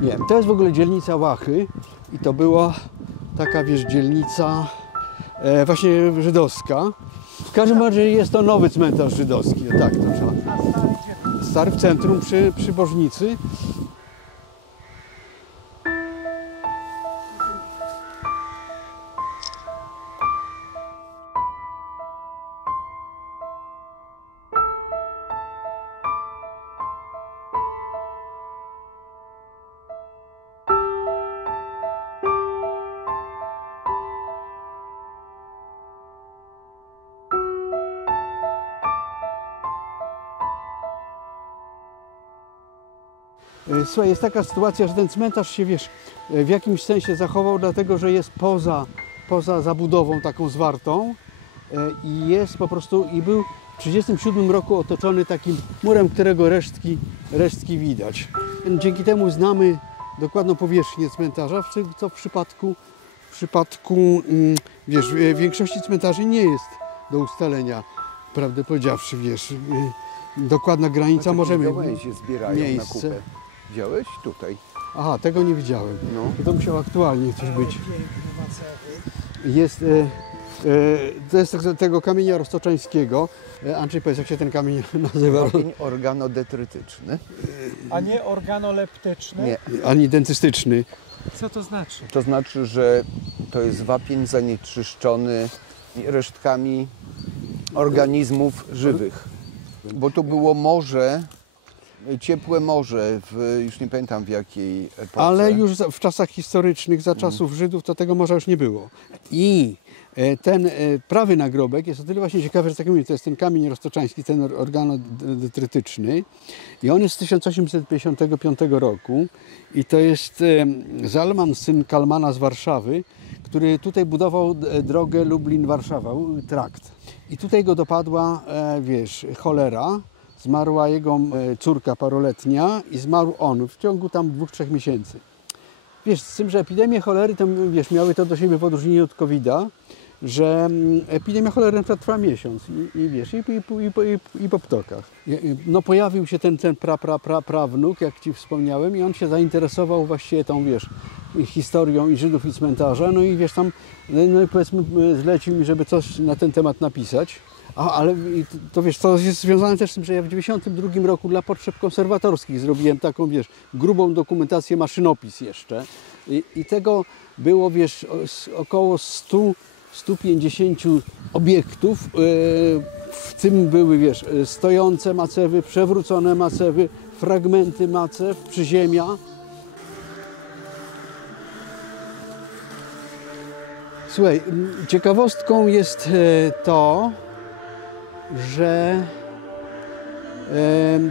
Nie, to jest w ogóle dzielnica Łachy i to była taka, wiesz, dzielnica właśnie żydowska. W każdym razie jest to nowy cmentarz żydowski, tak to trzeba. Stary w centrum przy Bożnicy. Słuchaj, jest taka sytuacja, że ten cmentarz się, wiesz, w jakimś sensie zachował, dlatego że jest poza zabudową taką zwartą i jest po prostu, i był w 1937 roku otoczony takim murem, którego resztki widać. Dzięki temu znamy dokładną powierzchnię cmentarza, co w przypadku wiesz, w większości cmentarzy nie jest do ustalenia, prawdę powiedziawszy, wiesz, dokładna granica możemy gałęzie zbierają miejsce. na kupę. Widziałeś? Tutaj. Aha, tego nie widziałem. No. To musiało aktualnie coś być. Jest, to jest tego kamienia roztoczańskiego. Andrzej, powiedz, jak się ten kamień nazywa? Kamień organodetrytyczny. A nie organoleptyczny? Nie. Ani dentystyczny. Co to znaczy? To znaczy, że to jest wapień zanieczyszczony resztkami organizmów żywych. Bo to było morze, ciepłe morze, już nie pamiętam w jakiej epoce. Ale już w czasach historycznych, za czasów Żydów, to tego morza już nie było. I ten prawy nagrobek jest o tyle właśnie ciekawy, że tak mówię, to jest ten kamień roztoczański, ten organodetrytyczny i on jest z 1855 roku i to jest Zalman, syn Kalmana z Warszawy, który tutaj budował drogę Lublin-Warszawa, trakt. I tutaj go dopadła, wiesz, cholera. Zmarła jego córka paroletnia i zmarł on w ciągu tam 2-3 miesięcy. Wiesz, z tym, że epidemie cholery, to, wiesz, miały to do siebie w odróżnieniu od COVID-a, że epidemia cholery na przykład trwa miesiąc i wiesz, i po ptokach. No pojawił się ten prawnuk, jak Ci wspomniałem, i on się zainteresował właściwie tą, wiesz, historią i Żydów i cmentarza, no i wiesz, tam, no i powiedzmy zlecił mi, żeby coś na ten temat napisać. Ale to wiesz, to jest związane też z tym, że ja w 1992 roku dla potrzeb konserwatorskich zrobiłem taką, wiesz, grubą dokumentację, maszynopis jeszcze. I tego było, wiesz, około 150 obiektów. W tym były, wiesz, stojące macewy, przewrócone macewy, fragmenty macew, przyziemia. Słuchaj, ciekawostką jest to, że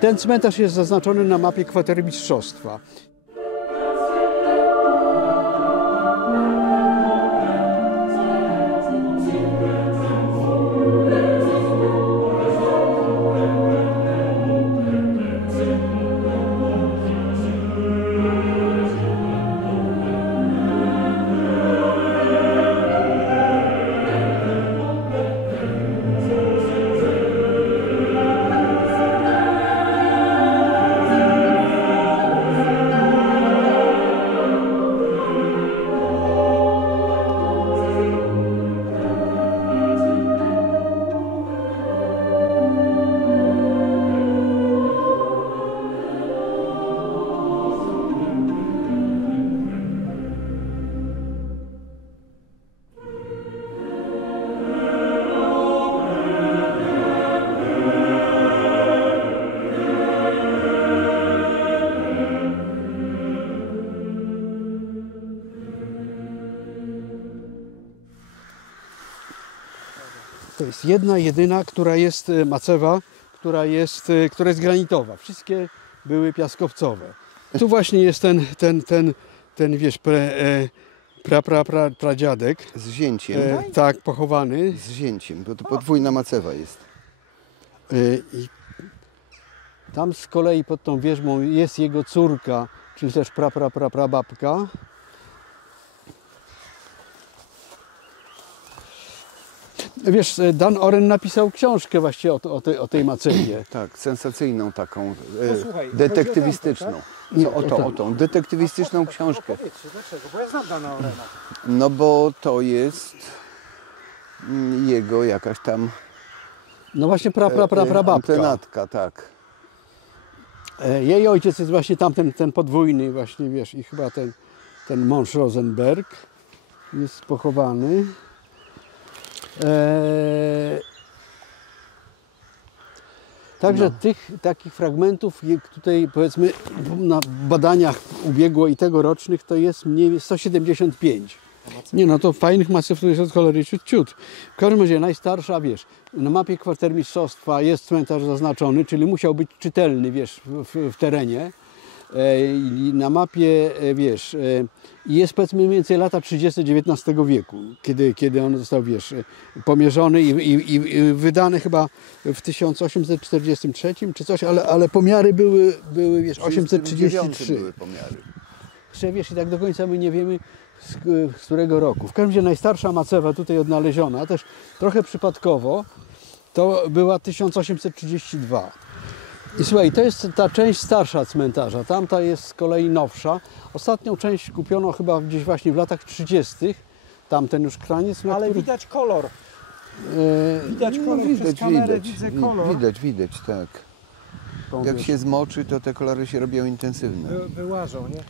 ten cmentarz jest zaznaczony na mapie kwateromistrzostwa. To jest jedna, jedyna, która jest macewa, która jest granitowa. Wszystkie były piaskowcowe. Tu właśnie jest ten wiesz, pradziadek. Z zięciem. Tak, pochowany. Z zięciem, bo to podwójna macewa jest. I tam z kolei pod tą wierzbą jest jego córka, czyli też prababka. Wiesz, Dan Oren napisał książkę właśnie o tej macewie. Tak, sensacyjną taką, Posłuchaj, detektywistyczną. chodzi o tamto, O tą detektywistyczną książkę. Powiedzcie, dlaczego? Bo ja znam Dana Orena. No bo to jest jego jakaś tam No właśnie prababka. antenatka, tak. Jej ojciec jest właśnie tamten, ten podwójny właśnie, wiesz, i chyba ten mąż Rosenberg jest pochowany. Także tych takich fragmentów tutaj, powiedzmy, na badaniach ubiegło i tegorocznych to jest mniej więcej 175. Nie, no to fajnych masyw tu jest od cholery ciut. W każdym razie najstarsza, wiesz, na mapie kwatermistrzostwa jest cmentarz zaznaczony, czyli musiał być czytelny, wiesz, w terenie. I na mapie, wiesz, jest powiedzmy mniej więcej lata 30 XIX wieku, kiedy on został, wiesz, pomierzony i wydany chyba w 1843 czy coś, ale pomiary były wiesz, 833. Były pomiary. Jeszcze, wiesz, i tak do końca my nie wiemy z którego roku. W każdym razie najstarsza macewa tutaj odnaleziona, też trochę przypadkowo, to była 1832. I słuchaj, to jest ta część starsza cmentarza, tamta jest z kolei nowsza. Ostatnią część kupiono chyba gdzieś właśnie w latach 30. Tamten już kraniec. Ale widać kolor. Widać kolor, przez kamerę widzę kolor. Widać, tak. Jak się zmoczy, to te kolory się robią intensywne. Wyłażą, nie?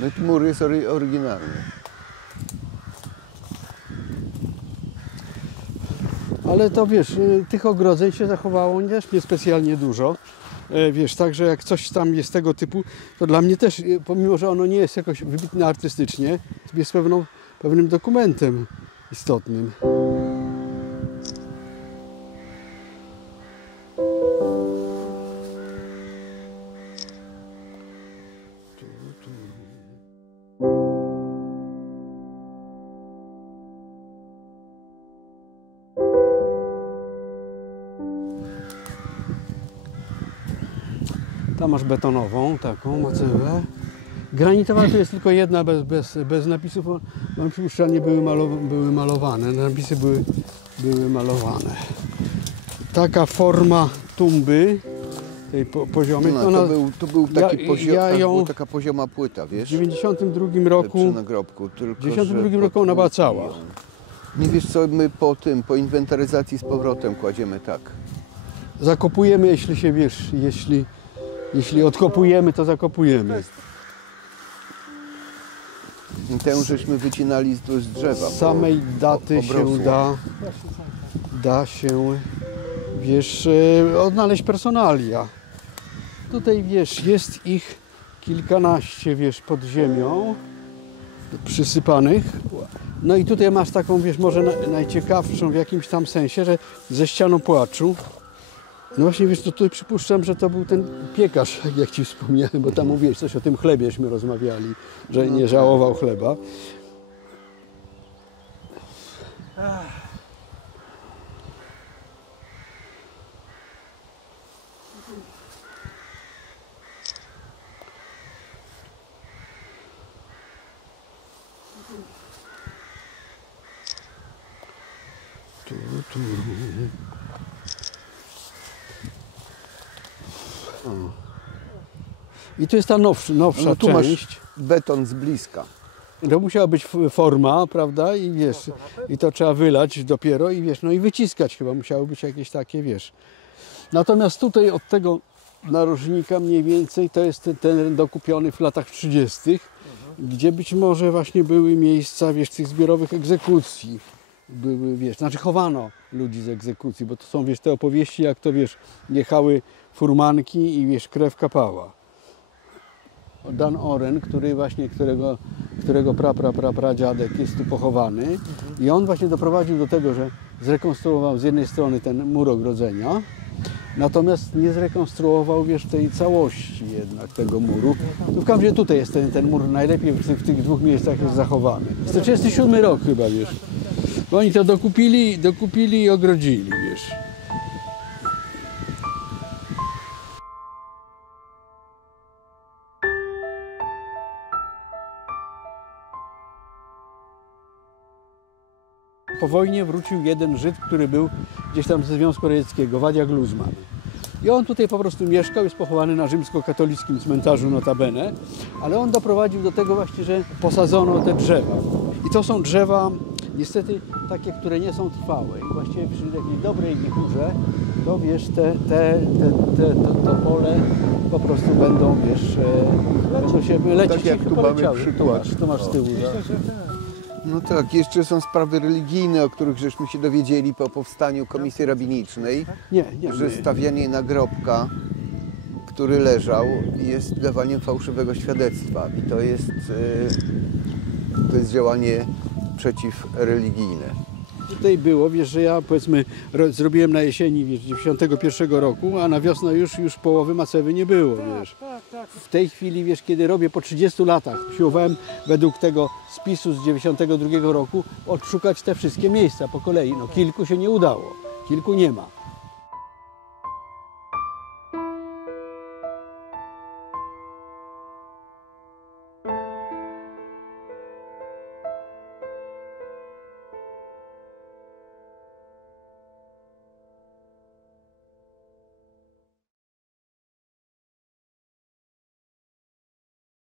No i mur jest oryginalny. Ale to wiesz, tych ogrodzeń się zachowało też niespecjalnie dużo. Wiesz, także jak coś tam jest tego typu, to dla mnie też, pomimo że ono nie jest jakoś wybitne artystycznie, jest pewnym dokumentem istotnym. Tam masz betonową, taką macewę. Granitowa to jest tylko jedna bez napisów. Mam przypuszczalnie były malowane. Napisy były malowane. Taka forma tumby tej poziomej. No, to był taki była taka pozioma płyta, wiesz? W 92 roku. Przy nagrobku. Tylko, W 92 roku ona była cała. Nie wiesz co, my po inwentaryzacji z powrotem kładziemy tak. Zakopujemy, jeśli się wiesz, jeśli odkopujemy, to zakopujemy. Tę żeśmy wycinali z drzewa. Z samej daty się obrosło. da się, wiesz, odnaleźć personalia. Tutaj, wiesz, jest ich kilkanaście, wiesz, pod ziemią przysypanych. No i tutaj masz taką, wiesz, może najciekawszą w jakimś tam sensie, że ze ścianą płaczu. No właśnie, wiesz, to tutaj przypuszczam, że to był ten piekarz, jak Ci wspomniałem, bo tam mówiłeś coś o tym chlebieśmy rozmawiali, że nie żałował chleba. I tu jest ta nowsza tu część. masz beton z bliska. To musiała być forma, prawda? I wiesz, i to trzeba wylać dopiero i wiesz, no i wyciskać chyba musiało być jakieś takie, wiesz. Natomiast tutaj od tego narożnika mniej więcej to jest ten dokupiony w latach 30., gdzie być może właśnie były miejsca, wiesz, tych zbiorowych egzekucji. Były, wiesz, znaczy chowano ludzi z egzekucji, bo to są, wiesz, te opowieści, jak to, wiesz, jechały furmanki i, wiesz, krew kapała. Dan Oren, którego pradziadek jest tu pochowany. I on właśnie doprowadził do tego, że zrekonstruował z jednej strony ten mur ogrodzenia, natomiast nie zrekonstruował, wiesz, tej całości jednak tego muru. No w każdym razie tutaj jest ten mur najlepiej w tych dwóch miejscach jest zachowany. 137 rok chyba, wiesz. Bo oni to dokupili i ogrodzili, wiesz. Po wojnie wrócił jeden Żyd, który był gdzieś tam ze Związku Radzieckiego, Wadia Gluzman. I on tutaj po prostu mieszkał, jest pochowany na rzymskokatolickim cmentarzu notabene, ale on doprowadził do tego właśnie, że posadzono te drzewa. I to są drzewa niestety takie, które nie są trwałe. I właściwie przy takiej dobrej wichurze, to wiesz, to pole po prostu będą, wiesz, będą się lecieć. Tak jak tu mamy przykład. To masz z tyłu. No tak, jeszcze są sprawy religijne, o których żeśmy się dowiedzieli po powstaniu Komisji Rabinicznej, że stawianie nagrobka, który leżał, jest dawaniem fałszywego świadectwa i to jest działanie przeciwreligijne. Tutaj było, wiesz, że ja powiedzmy zrobiłem na jesieni, wiesz, 91 roku, a na wiosnę już połowy Macewy nie było, wiesz. W tej chwili, wiesz, kiedy robię po 30 latach, usiłowałem według tego spisu z 92 roku odszukać te wszystkie miejsca po kolei. No kilku się nie udało, kilku nie ma.